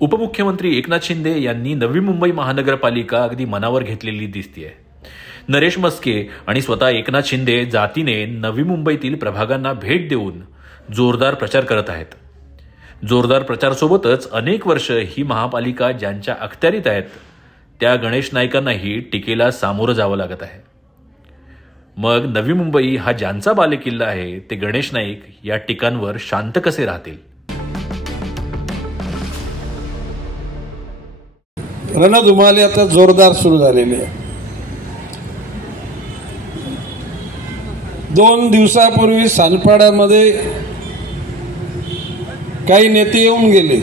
उपमुख्यमंत्री एकनाथ शिंदे यांनी नवी मुंबई महानगरपालिका अगदी मनावर घेतलेली दिसतीये. नरेश मस्के आणि स्वतः एकनाथ शिंदे जातीने नवी मुंबईतील प्रभागांना भेट देऊन जोरदार प्रचार करत आहेत. जोरदार प्रचारासोबतच अनेक वर्ष ही महापालिका ज्यांच्या अखत्यारीत आहेत त्या गणेश नाईकांनाही टीकेला सामोरं जावं लागत आहे. मग नवी मुंबई हा ज्यांचा बालेकिल्ला आहे ते गणेश नाईक या टीकांवर शांत कसे राहतील? रणधुमाळी आता जोरदार सुरू झालेली आहे. 2 दिवसापूर्वी सालपाड्यामध्ये काही नेते येऊन गेले.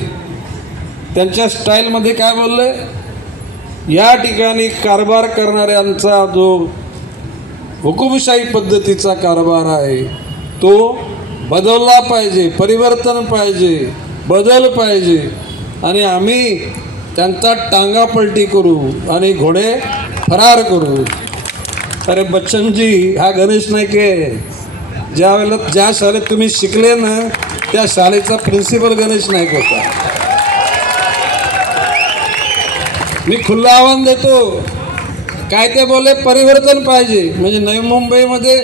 त्यांच्या स्टाईलमध्ये काय बोलले, या ठिकाणी कारभार करणाऱ्यांचा जो हुकुमशाही पद्धतीचा कारभार आहे तो बदलला पाहिजे, परिवर्तन पाहिजे, बदल पाहिजे आणि आम्ही त्यांचा टांगा पलटी करू आणि घोडे फरार करू. अरे बच्चनजी, हा गणेश नाईक आहे. ज्या शाळेत तुम्ही शिकले ना त्या शाळेचा प्रिन्सिपल गणेश नाईक होता. मी खुलं आव्हान देतो, काय ते बोले परिवर्तन पाहिजे. म्हणजे नवी मुंबईमध्ये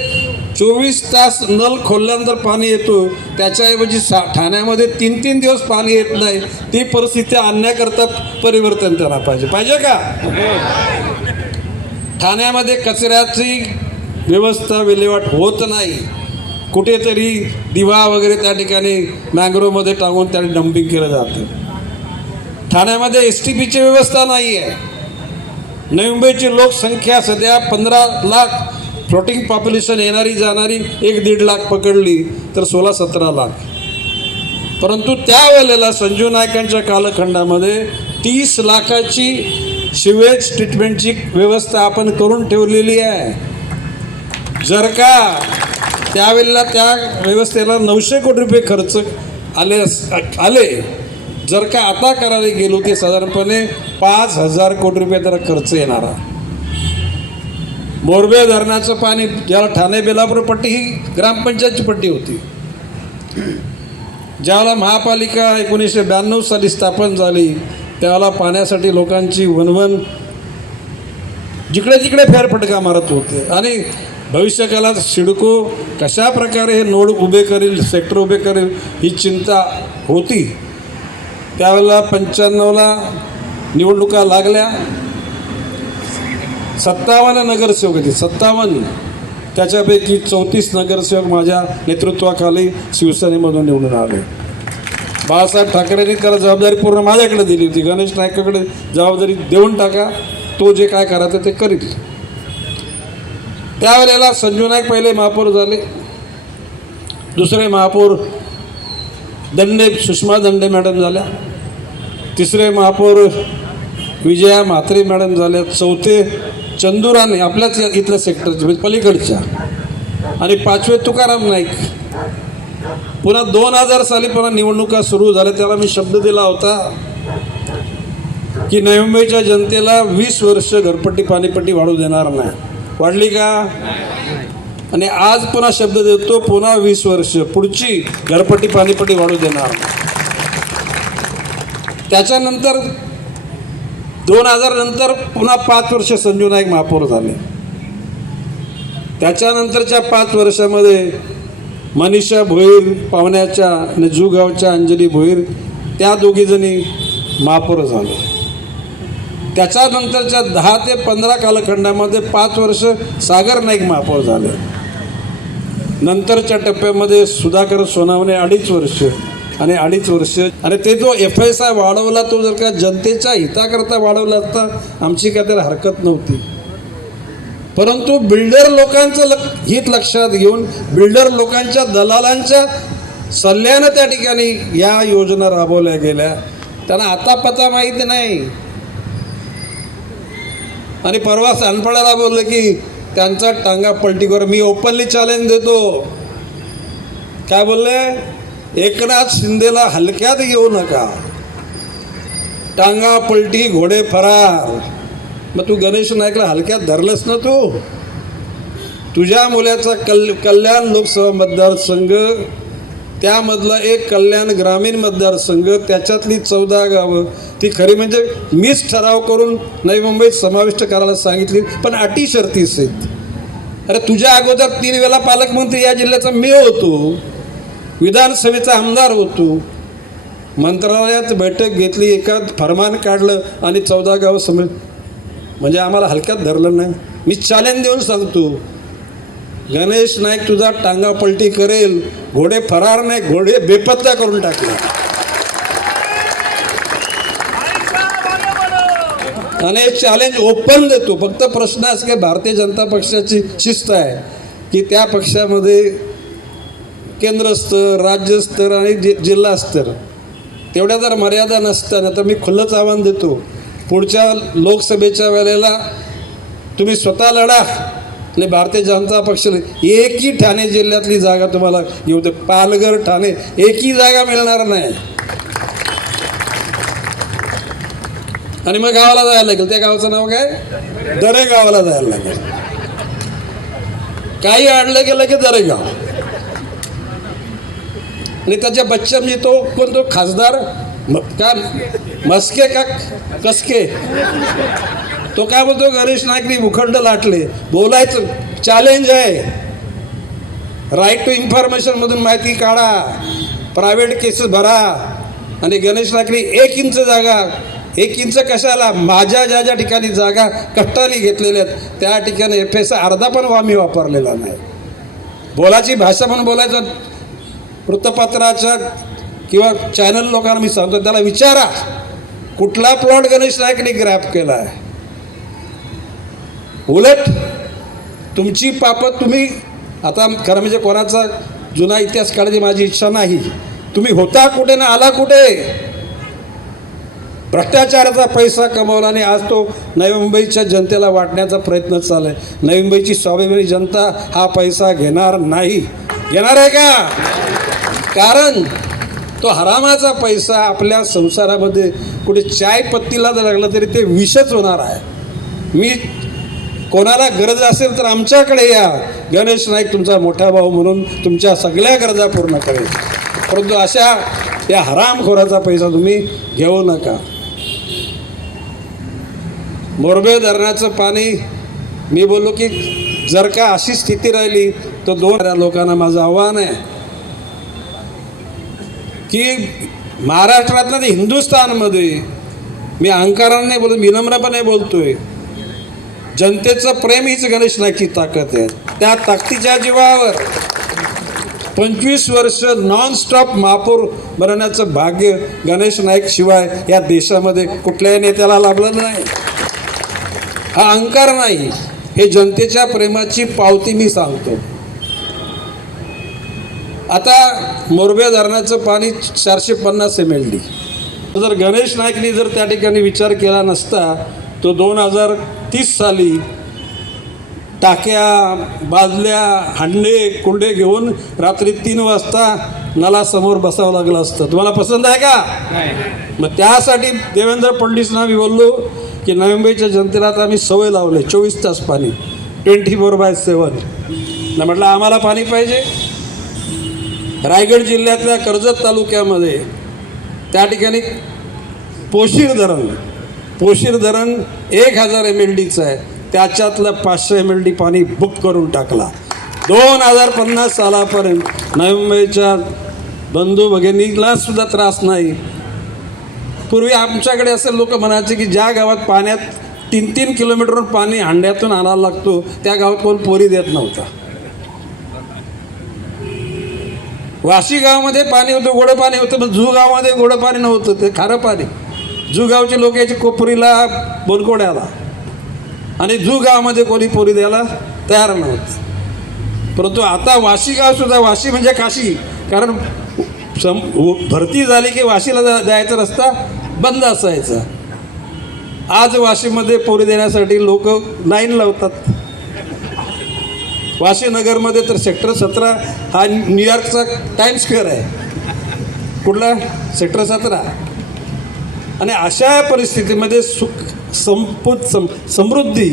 24 तास नल खोलल्यानंतर पाणी येतो, त्याच्याऐवजी ठाण्यामध्ये 3-3 दिवस पाणी येत नाही. ती परिस्थिती आणण्याकरता परिवर्तन त्यांना पाहिजे का? ठाण्यामध्ये कचऱ्याची व्यवस्था विल्हेवाट होत नाही. कुठेतरी दिवा वगैरे त्या ठिकाणी मँग्रोवमध्ये टाकून त्याने डंपिंग केलं जातं. ठाण्यामध्ये STPची व्यवस्था नाही आहे. नवी मुंबईची लोकसंख्या सध्या 15 लाख, फ्लोटिंग पॉप्युलेशन येणारी जाणारी 1-1.5 लाख पकडली तर 16-17 लाख. परंतु त्यावेळेला संजू नाईकांच्या कालखंडामध्ये 30 लाखाची सिवेज ट्रीटमेंटची व्यवस्था आपण करून ठेवलेली आहे. जर का त्यावेळेला त्या व्यवस्थेला 900 कोटी रुपये खर्च आले, जर का आता करायला गेलो की साधारणपणे 5,000 कोटी रुपये त्याला खर्च येणारा. मोरबे धरणाचं पाणी, ज्याला ठाणे बेलापूर पट्टी ही ग्रामपंचायतची पट्टी होती, ज्यावेळेला महापालिका 1992 साली स्थापन झाली त्यावेळेला पाण्यासाठी लोकांची वणवण जिकडे तिकडे फेरफटका मारत होते. आणि भविष्यकाळात सिडको कशा प्रकारे हे नोड उभे करेल, सेक्टर उभे करेल ही चिंता होती. त्यावेळेला 95ला निवडणुका लागल्या. 57 नगरसेवक होते, 57. त्याच्यापैकी 34 नगरसेवक माझ्या नेतृत्वाखाली शिवसेनेमधून निवडून आले. बाळासाहेब ठाकरेंनी त्याला जबाबदारी पूर्ण माझ्याकडे दिली होती. गणेश नाईकाकडे जबाबदारी देऊन टाका, तो जे काय करायचं ते करील. त्यावेळेला संजू नाईक पहिले महापौर झाले. दुसरे महापौर दंडे, सुषमा दंडे मॅडम झाल्या. तिसरे महापौर विजया म्हात्रे मॅडम झाल्या. चौथे चंदुराने, आपल्याच इथल्या सेक्टरचे म्हणजे पलीकडच्या. आणि 5वे तुकाराम नाईक. पुन्हा 2000 साली पुन्हा निवडणुका सुरू झाल्या. त्याला मी शब्द दिला होता की नवी मुंबईच्या जनतेला 20 वर्ष घरपट्टी पाणीपट्टी वाढू देणार नाही. वाढली का? आणि आज पुन्हा शब्द देतो, पुन्हा 20 वर्ष पुढची घरपट्टी पाणीपट्टी वाढू देणार. त्याच्यानंतर 2000 नंतर पुन्हा 5 वर्ष संजू नाईक महापौर झाले. त्याच्यानंतरच्या 5 वर्षामध्ये मनीषा भोईर, पावण्याच्या नजूगावच्या अंजली भोईर, त्या दोघीजणी महापौर झाले. त्याच्यानंतरच्या 10 ते 15 कालखंडामध्ये 5 वर्ष सागर नाईक महापौर झाले. नंतरच्या टप्प्यामध्ये सुधाकर सोनावणे 2.5 वर्ष आणि 2.5 वर्ष. आणि ते जो FSI वाढवला तो जर का जनतेच्या हिताकरता वाढवला असता आमची काय त्याला हरकत नव्हती. परंतु बिल्डर लोकांचं हित लक्षात घेऊन बिल्डर लोकांच्या दलालांच्या सल्ल्यानं त्या ठिकाणी या योजना राबवल्या गेल्या. त्यांना आता पत्ता माहिती नाही. आणि परवा सानपाड्याला बोललं की त्यांचा टांगा पलटी कर. मी ओपनली चॅलेंज देतो. काय बोलले? एकनाथ शिंदेला हलक्यात घेऊ नका. टांगा पलटी, घोडे फरार. मग तू गणेश नाईकला हलक्यात धरलंस ना? तुझ्या मुलाचा कल्याण लोकसभा मतदारसंघ त्यामधला एक कल्याण ग्रामीण मतदारसंघ, त्याच्यातली 14 गावं ती खरी म्हणजे मीच ठराव करून नवी मुंबईत समाविष्ट करायला सांगितली, पण अटी शर्ती आहेत. अरे तुझ्या अगोदर 3 वेळा पालकमंत्री या जिल्ह्याचा मी होतो, विधानसभेचा आमदार होतो, मंत्रालयात बैठक घेतली, एका फरमान काढलं आणि 14 गावं म्हणजे आम्हाला हलक्यात धरलं नाही. मी चॅलेंज देऊन सांगतो, गणेश नाईक तुझा टांगा पलटी करेल, घोडे फरार नाही, घोडे बेपत्ता करून टाकले. आणि चॅलेंज ओपन देतो. फक्त प्रश्न असा की भारतीय जनता पक्षाची शिस्त आहे की त्या पक्षामध्ये केंद्र स्तर, राज्य स्तर आणि जिल्हा स्तर तेवढ्या जर मर्यादा नसताना तर मी खुल्लंच आव्हान देतो, पुढच्या लोकसभेच्या वेळेला तुम्ही स्वतः लढा आणि भारतीय जनता पक्षाला एकही ठाणे जिल्ह्यातली जागा तुम्हाला येऊ दे. पालघर, ठाणे एकही जागा मिळणार नाही. आणि मग गावाला जायला लागेल. त्या गावाचं नाव काय? दरे गावाला जायला लागेल. काही अडलं गेलं की दरेगाव. आणि त्याच्या बच्चा म्हणजे तो कोण, तो खासदार का मस्के का कसके, तो काय बोलतो, गणेश नाईकनी भूखंड लाटले. बोलायचं चॅलेंज आहे. राईट टू इन्फॉर्मेशनमधून माहिती काढा, प्रायव्हेट केसेस भरा. आणि गणेश नाईकनी 1 इंच जागा, 1 इंच कशाला, माझ्या ज्या ज्या ठिकाणी जागा कष्टाने घेतलेल्या आहेत त्या ठिकाणी FS अर्धा पण आम्ही वापरलेला नाही. बोलाची भाषा पण बोलायचं. वृत्तपत्राच्या किंवा चॅनल लोकांना मी सांगतो, त्याला विचारा कुठला प्लॉट गणेश नाईकने ग्रॅप केला आहे. उलट तुमची पापं तुम्ही आता खरं म्हणजे कोणाचा जुना इतिहास काढायची माझी इच्छा नाही. तुम्ही होता कुठे ना आला कुठे. भ्रष्टाचाराचा पैसा कमवला आणि आज तो नवी मुंबईच्या जनतेला वाटण्याचा प्रयत्न चालू आहे. नवी मुंबईची स्वाभिमानी जनता हा पैसा घेणार नाही. घेणार आहे का? कारण तो हरामाचा पैसा आपल्या संसारामध्ये कुठे चाय पत्तीला जर लागला तरी ते विषच होणार आहे. मी कोणाला गरज असेल तर आमच्याकडे या, गणेश नाईक तुमचा मोठा भाऊ म्हणून तुमच्या सगळ्या गरजा पूर्ण करेल. परंतु अशा या हरामखोराचा पैसा तुम्ही घेऊ नका. मोरबे धरणाचं पाणी मी बोललो की जर का अशी स्थिती राहिली तर 2 लोकांना माझं आव्हान आहे की महाराष्ट्रात ना हिंदुस्थानमध्ये, मी अहंकाराने नाही बोलतो, विनम्रपणे बोलतोय, जनतेचं प्रेम हीच गणेश नाईकची ताकद आहे. त्या ताकदीच्या जीवावर 25 वर्ष नॉनस्टॉप महापौर बनवण्याचं भाग्य गणेश नाईक शिवाय या देशामध्ये कुठल्याही नेत्याला लाभलं नाही. हा अहंकार नाही, हे जनतेच्या प्रेमाची पावती मी सांगतो. आता मोरबे धरणाचं पाणी 450 MLD. जर गणेश नाईकनी जर त्या ठिकाणी विचार केला नसता तो 2030 साली टाक्या, बादल्या, हांडे, कुंडे घेऊन रात्री 3 वाजता नलासमोर बसावं लागलं असतं. तुम्हाला पसंत आहे का? मग त्यासाठी देवेंद्र फडणवीसना मी बोललो की नवी मुंबईच्या जनतेला आता आम्ही सवय लावले 24 तास पाणी, 24/7. ना म्हटलं आम्हाला पाणी पाहिजे. रायगड जिल्ह्यातल्या कर्जत तालुक्यामध्ये त्या ठिकाणी पोशीर धरण 1000 MLDचं आहे. त्याच्यातलं 500 MLD पाणी बुक करून टाकला. 2050 सालापर्यंत नवी मुंबईच्या बंधू भगिनीला सुद्धा त्रास नाही. पूर्वी आमच्याकडे असे लोक म्हणायचे की ज्या गावात पाण्यात 3-3 किलोमीटरवर पाणी हांड्यातून आणायला लागतो त्या गावात कोण पोरी देत नव्हता. वाशी गावामध्ये पाणी होतं, गोडं पाणी होतं, पण जू गावामध्ये गोडं पाणी नव्हतं, ते खारं पाणी. जू गावचे लोक यायचे कोपरीला, बोनकोड्याला, आणि जू गावामध्ये कोणी पोरी द्यायला तयार नव्हतं. परंतु आता वाशी गावसुद्धा, वाशी म्हणजे काशी, कारण भरती झाली की वाशीला जायचा रस्ता बंद असायचा. आज वाशीमध्ये पोरी देण्यासाठी लोक लाईन लावतात. वाशीनगरमध्ये तर सेक्टर 17 हा न्यूयॉर्कचा टाइम स्क्वेअर आहे. कुठला? सेक्टर 17. आणि अशा परिस्थितीमध्ये सुख, समृद्धी